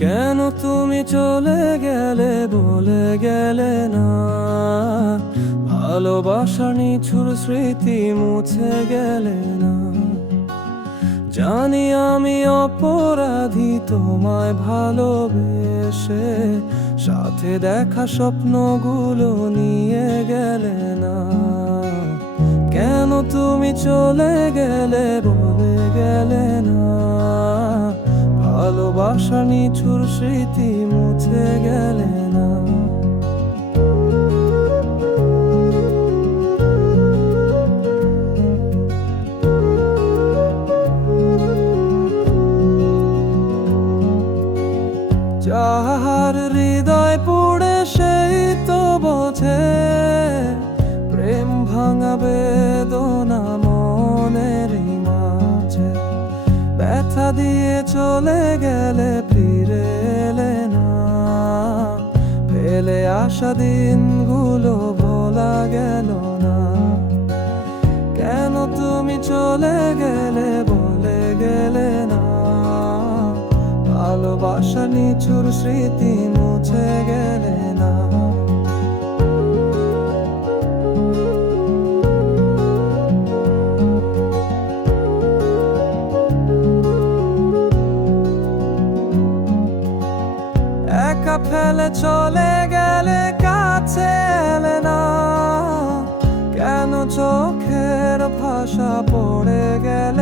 কেন তুমি চলে গেলে বলে গেলে না? ভালোবাসা নিছুর স্মৃতি মুছে গেলে না? জানি আমি অপরাধী, তোমায় ভালোবেসে সাথে দেখা স্বপ্নগুলো নিয়ে গেলে না? কেন তুমি চলে গেলে বলে গেলে না? ভালোবাসা নিছুর স্মৃতি মুছে গেলে না। যাহার হৃদয় চলে গেলে ফিরে এলে না। পেলে আসা দিনগুলো ভোলা গেল না। কেন তুমি চলে গেলে বলে গেলে না? ভালোবাসা নিচুর স্মৃতি মুছে একা ফেলে চলে গেলে কাছে এলে না। কেন চোখের ভাষা পড়ে গেলে